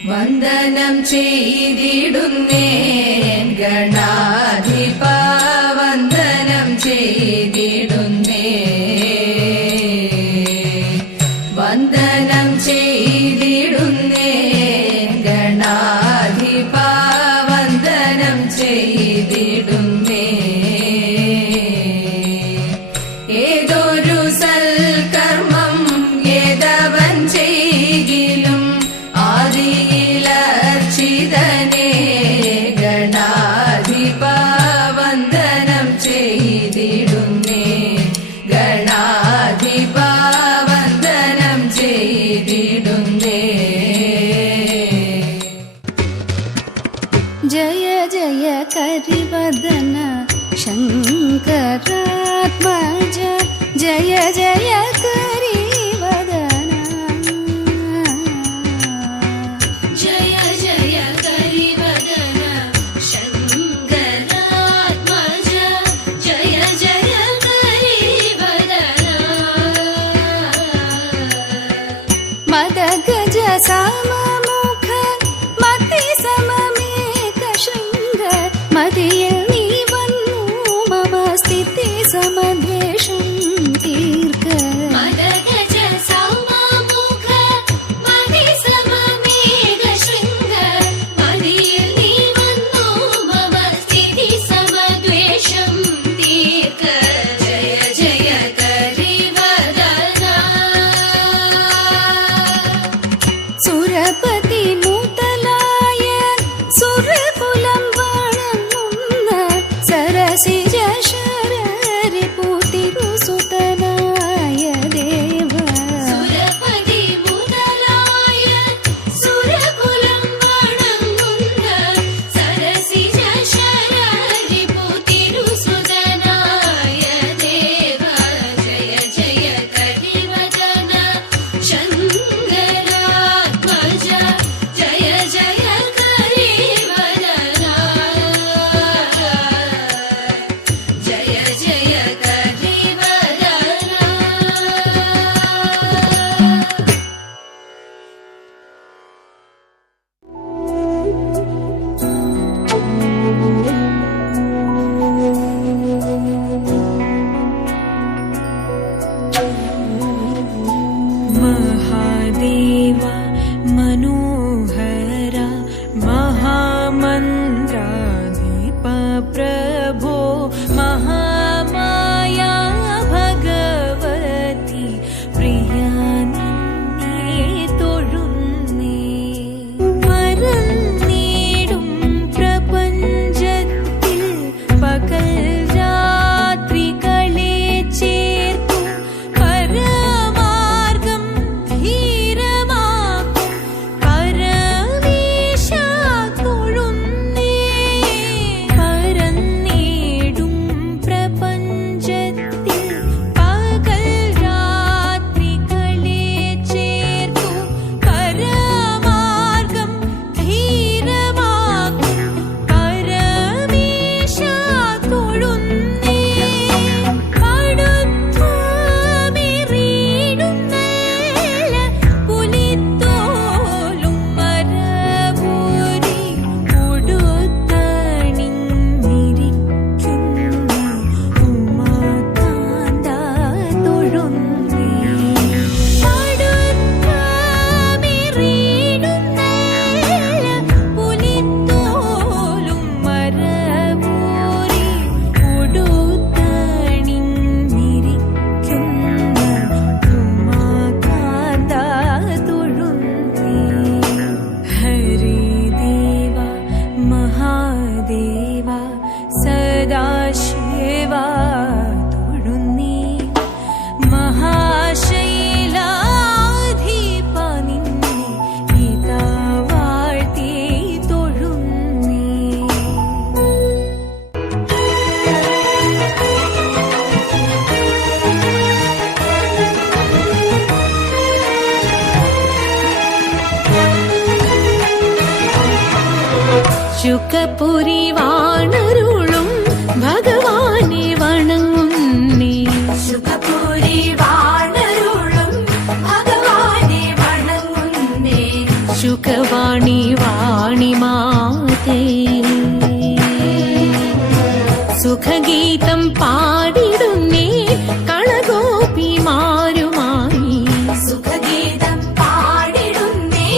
വന്ദനം ചെയ്തിടുന്നേൻ ഗണാധിപ വന്ദനം ചെയ്തിടുന്നേ വന്ദനം ചെയ്തിടുന്നേൻ ഗണാധിപ വന്ദനം ചെയ്തിടുന്നേ ഏതൊരു സൽക്കർമ്മം ഏതവൻ ചെയ്കിലും ആദിയിലർച്ചിതനേ ഗണാധിപ വന്ദനം ചെയ്തിടുന്നേ ഗണാധിപ വന്ദനം ചെയ്തിടുന്നേ ജയ ജയ കരിവദന ശങ്കരാത്മജ ജയ ജയ കരിവദന ജയ ജയ കരിവദന ശങ്കരാത്മജ ജയ ജയ കരിവദന മദഗജ സമമുഖ മതി സമമേക ശൃംഗ മതിയിൽ നീ വന്നു മമ സ്ഥിതി സമദ്വേഷം തീർക്ക മദഗജ സമമുഖ മതി സമമേക ശൃംഗ മതിയിൽ നീ വന്നു മമ സ്ഥിതി സമദ്വേഷം തീർക്ക ജയ ജയ കരിവദന സുരപതി നൂതലായ സുരകുലം വണങ്ങുന്ന സരസിജ ശരരിപുതിരുസുതനായ ദേവ സുരപതി മുതലായ സുരകുലം വണങ്ങുന്ന സരസിജ ശരരിപുതിരുസുതനായ ദേവ ജയ ജയ കരിവദന ശങ്കരാത്മജ ജയ ജയ കരിവദന ജയ ജയ കരിവദന महादेव मनोहर महामन्त्राधिप प्रभो महामाया भगवती प्रिया നിന്നെ തൊഴുന്നേ പരന്നീടും പ്രപഞ്ചത്തിൽ പകൽ രാത്രികളെ ചേർക്കും പരമാർഗം ധീരമാക്കും പരമേശ തൊഴുന്നേ പരന്നീടും പ്രപഞ്ചത്തിൽ പകൽ രാത്രികളെ ചേർക്കും പരമാർഗം ധീരമാക്കും പരമേശ തൊഴുന്നേ പടുത്തുമിറീടും നല്ല പുലിത്തോലും മരപൂരി ഉടുത്തണിഞ്ഞിരിക്കുന്ന ഉമാകാന്ത തൊഴുന്നേ പടുത്തുമിറീടും നല്ല പുലിത്തോലും മരപൂരി ഉടുത്തണിഞ്ഞിരിക്കുന്ന ഉമാകാന്ത തൊഴുന്നേ ഹരിദേവ മഹാദേവ സദാശിവ തൊഴുന്നേ മഹാശൈലാധിപ നിന്നെ ഇതാ വാഴ്ത്തി തൊഴുന്നേ ശുകപുരി വാണരുളും ഭഗവാനെ വണങ്ങുന്നേ ശുകപുരി വാണരുളും ഭഗവാനെ വണങ്ങുന്നേ ശുഖവാണി വാണി മാതേ സുഖഗീതം പാടിടുന്നേ കളഗോപിമാരുമായി സുഖഗീതം പാടിടുന്നേ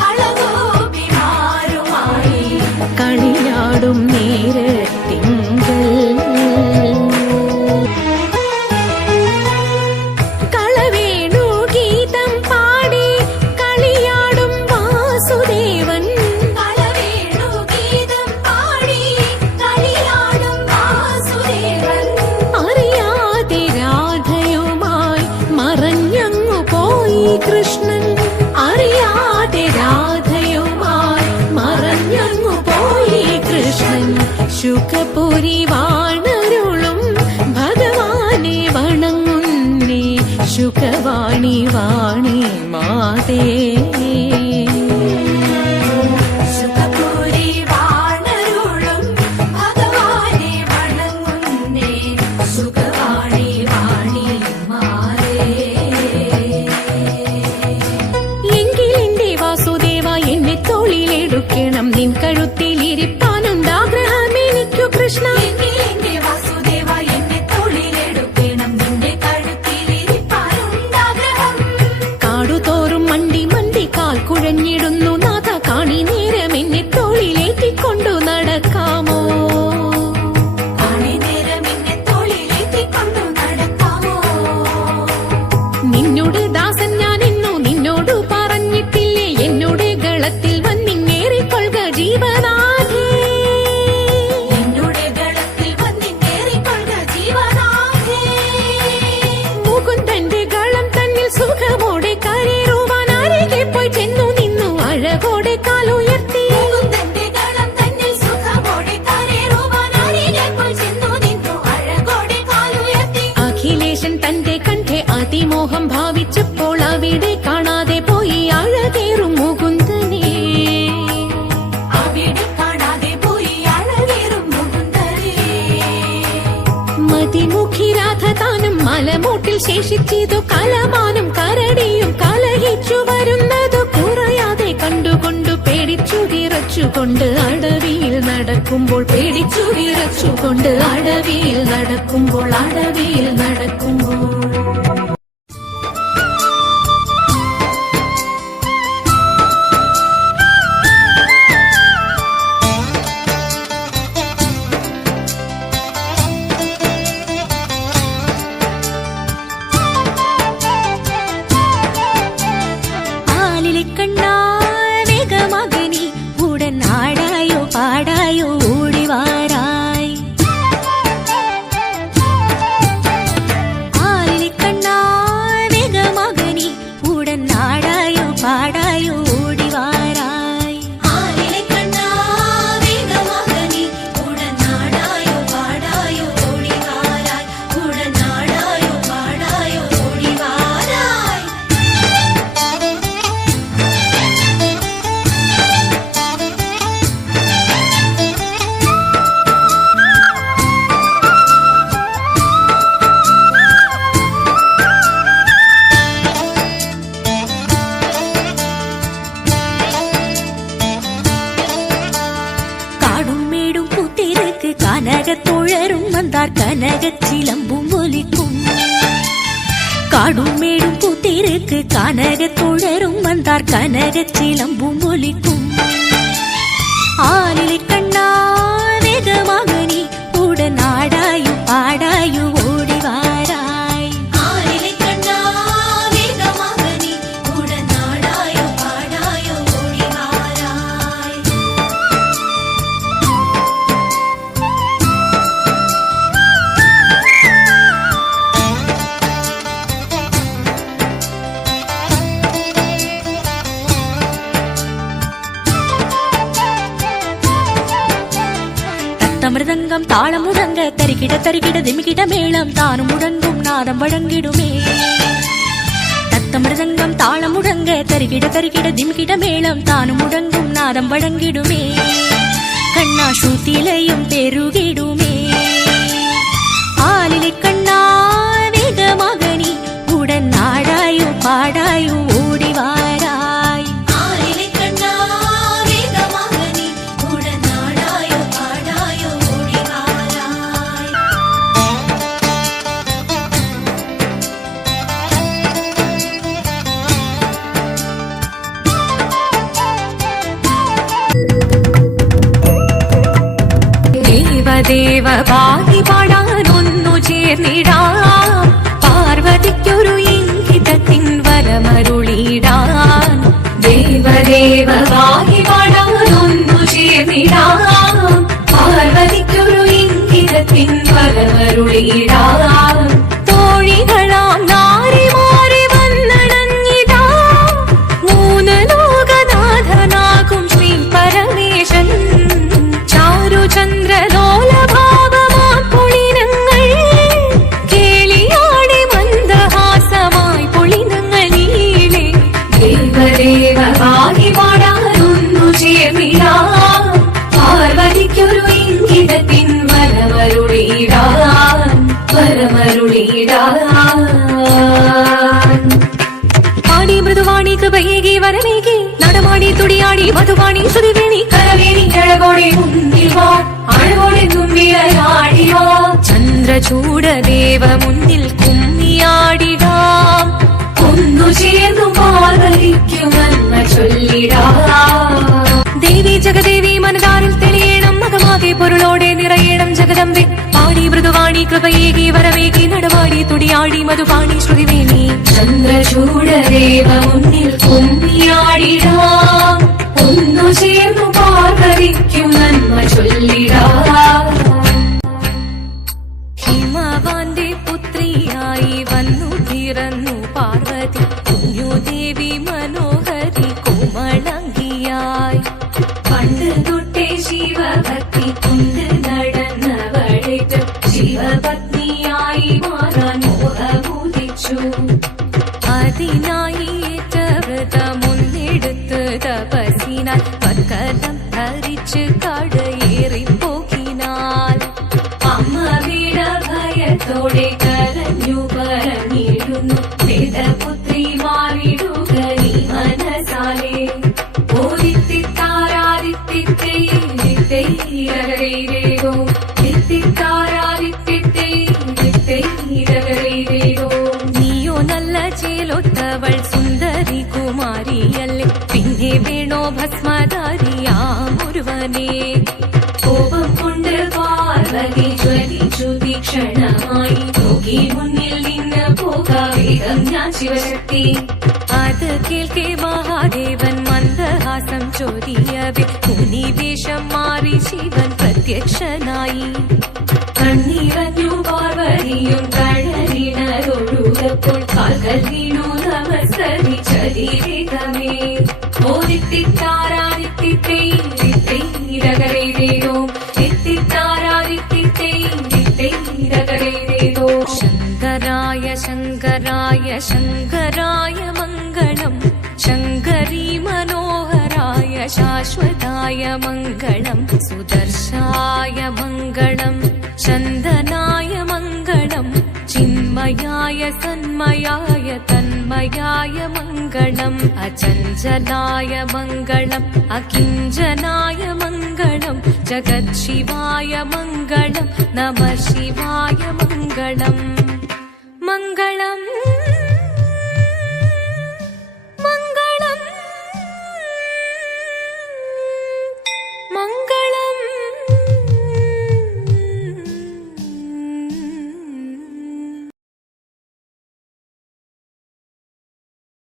കളഗോപിമാരുമായി കളിയാടും നേരത്തിങ്കൾ കളവേണു ഗീതം പാടി കളിയാടും വാസുദേവൻ കളവേണു ഗീതം പാടി കളിയാടും വാസുദേവൻ അറിയാതെ രാധയുമായി മറഞ്ഞങ്ങു പോയി കൃഷ്ണൻ അറിയാതെ രാധയുമായി മറഞ്ഞങ്ങു പോയി കൃഷ്ണൻ ശുഖപുരി വാണരുളും ഭഗവാനെ വണങ്ങുന്നേ ശുഖവാണി വാണി മാതേ സുഖപുരി വാണരുളും ഭഗവാനെ വണങ്ങുന്നേ സുഖവാണി വാണി മാതേ എങ്കിലെന്റെ വാസുദേവ എന്നെ തോളിലെടുക്കണം നിൻ കഴുത്തിലിരിപ്പാനുണ്ടാഗ്രഹം എനിക്കു കൃഷ്ണ എന്റെ വാസുദേവ എന്നെ തോളിലെടുക്കണം നിന്റെ കഴുത്തിലിരിപ്പാനുണ്ടാഗ്രഹം കാടുതോറും മണ്ടി മണ്ടി കാൽ കുഴഞ്ഞിടുന്നു നാഥ കാണി നേരം എന്നെ തോളിലേറ്റിക്കൊണ്ടു നടക്കാമോ കാണി നേരം എന്നെ തോളിലേറ്റിക്കൊണ്ടു നടക്കാമോ നിന്നോട് ദാസൻ ഞാൻ ഇന്നു നിന്നോട് പറഞ്ഞിട്ടില്ലേ എന്നോട് ഗളത്തിൽ വന്നിങ്ങേറിക്കൊള്ളുക ജീവനാഥേ എന്നോട് ഗളത്തിൽ വന്നിങ്ങേറിക്കൊള്ളുക ജീവനാഥേ മുകുന്ദന്റെ ഗളം തന്നിൽ സുഖമോടെ കരേറുവാൻ അരികെ പോയി ചെന്നു നിന്നു അഴകോടെ കാലുയർത്തി മുകുന്ദന്റെ ഗളം തന്നിൽ സുഖമോടെ കരേറുവാൻ അരികെ പോയി ചെന്നു നിന്നു അഴകോടെ കാലുയർത്തി അഖിലേശൻ തന്റെ കണ്ഠെ അതിമോഹം ഭാവിച്ചപ്പോൾ അവിടെ കാണാതെ പോയി അഴകേറും മുകുന്ദനെ അവിടെ കാണാതെ പോയി അഴകേറും മുകുന്ദനെ മതിമുഖി രാധ താനും മലമൂട്ടിൽ ശേഷിച്ചതു കലമാനും കരടിയും കലഹിച്ചു വരുന്നതു കുറയാതെ കണ്ടുകൊണ്ടു പേടിച്ചു വിറച്ചുകൊണ്ട് അടവിയിൽ നടക്കുമ്പോൾ പേടിച്ചു വിറച്ചുകൊണ്ട് അടവിയിൽ നടക്കുമ്പോൾ ആലിലെ കണ്ണാ വേഗമകനി ഉടൻ ആടായോ പാടായോ ഓടിവാരായി ആലിലെ കണ്ണാ വേഗമകനി ഉടൻ ആടായോ പാടായോ ഓടിവാരായി ആലിലെ കണ്ണാ വേഗമകനി ഉടനാടായോ പാടായോ ഓടിവാരായി ഉടനാടായോ പാടായോ ഓടിവാരായി കാടും മേടും പൂത്തിருக்கு കനകത്തോഴരും വந்தாർ കനകച്ചിലമ്പും ഒലിക്കും കാടും മേടും പൂത്തിருக்கு കനകത്തോഴരും വந்தாർ കനകച്ചിലമ്പും ഒലിക്കും ആലിലെ കണ്ണാ വേഗമകനി ഉടൻ ആടായോ പാടായോ ഓടിവാരായി ആലിലെ കണ്ണാ വേഗമകനി ഉടനാടായോ പാടായോ ഓടിവാരായി തത്തമൃദംഗം താളം മുഴങ്ങ തരികിട തരികിട ദിമികിട മേളം താനും മുഴങ്ങും നാദം വഴങ്ങിടുമേ തത്തമൃദംഗം താളം മുഴങ്ങ തരികിട തരികിട ദിമികിട മേളം താനും മുഴങ്ങും നാദം വഴങ്ങിടുമേ കണ്ണാ ശ്രുതിലയും പെരുകിടുമേ ആലിലെ കണ്ണാ വേഗമകനി ഉടൻ നാടായോ പാടായോ ഓടിവാരായി ആലിലെ ദേവദേവ പാടി പാടാനൊന്നു ചേർന്നിടാം പാർവതിക്കൊരു ഇംഗിതത്തിൻ വരമരുളിടാൻ ദേവദേവ പാടി പാടാനൊന്നു ചേർന്നിടാം പാർവതിക്കൊരു ഇംഗിതത്തിൻ വരമരുളിടാൻ തോഴികളാം നാരിമാരെ വന്നണഞ്ഞിടാ മൂന്ന് ലോകനാഥനാകും ശ്രീ പരമേശൻ ചാരുചന്ദ്രലോലഭാവമാം പൊളിനങ്ങൾ കേളിയാടി മന്ദഹാസമായി പൊളിനങ്ങൾ നീളെ ദേവദേവ പാടി പാടാനൊന്നു ചേർന്നിടാം പാർവതിക്കൊരു ഇംഗിതത്തിൻ വരമരുളിടാൻ പാടി മൃദുവാണി കൃപയേകി വരമേകി നടമാടി തുടിയാടി മധുവാണി ശ്രുതിവേണി കരവേണി അഴകോടെ മുന്നിൽ വാ അഴകോടെ തുമ്പിയാടിവാ ചന്ദ്രചൂടദേവ മുന്നിൽ കുമ്മിയാടിടാം ഒന്നു ചേർന്നു പാർവതിക്കുമെന്ന ചൊല്ലിടാം ദേവി ജഗദേവി മനതാരിൽ തെളിയണം മകമാകെ പൊരുളോടെ നിറയണം ജഗദമ്പെ പാടി മൃദുവാണി കൃപയേകി വരമേകി നടവാടി തുടിയാടി മധുവാണി ശ്രുതിവേണി ചന്ദ്രചൂടദേവ മുന്നിൽ കുമ്മിയാടിടാം ഒന്നു ചേർന്നു പാർവതിക്കും നന്മ ചൊല്ലിടാം ഹിമവാന്റെ പുത്രിയായി വന്നു പിറന്നു പാർവതി കുഞ്ഞുദേവി മനോഹരി കോമളങ്കിയായി പണ്ട് തൊട്ടേ ശിവഭക്തി കൊണ്ട് നടന്നവളേറ്റ് ശിവപത്നിയായി മാറാൻ മോഹമുദിച്ചു അതിനായി വ്രതമൊന്നെടുത്ത് തപസിനാൽ പക്കതം ധരിച്ച് കടയേറിപ്പോകിനാൽ അമ്മ വീട ഭയത്തോടെ കരഞ്ഞു പറഞ്ഞിരുന്നു വേദപുത്രി മാറിടുക നീ മനസാലേ നീയോ നല്ല ചേലൊത്തവൾ സുന്ദരി കുമാരിയല്ലേ പിന്നെ വേണോ ഭസ്മധാരിയാമൊരുവനെ കോപം കൊണ്ട് പാർവതി ജ്വലിച്ചു തീക്ഷണമായി നോക്കി മുന്നിൽ നിന്ന് പോകാവേഗം ഞാൻ ശിവശക്തി അത് കേൾക്കെ മഹാദേവൻ മന്ദഹാസം ചൊരിയവേ മുനിവേഷം മാറി ശിവൻ പ്രത്യക്ഷനായി കണ്ണീറഞ്ഞു പാർവതിയും കഴലിണൊഴുകപ്പോൾ കാൽകൾ വീണു നമസ്കരിച്ചതിവേഗമേ ശങ്കരായ ശങ്കരായ ശങ്കരായ മംഗളം ശങ്കരീ മനോഹരായ ശാശ്വതായ മംഗളം സുദർശായ മംഗളം ചന്ദനായ മംഗളം ചിന്മയായ സന്മയായ തന്മയായ മംഗളം അചഞ്ചലായ മംഗളം അകിഞ്ചനായ മംഗളം ജഗത്ശിവായ മംഗളം നമഃ ശിവായ മംഗളം മംഗളം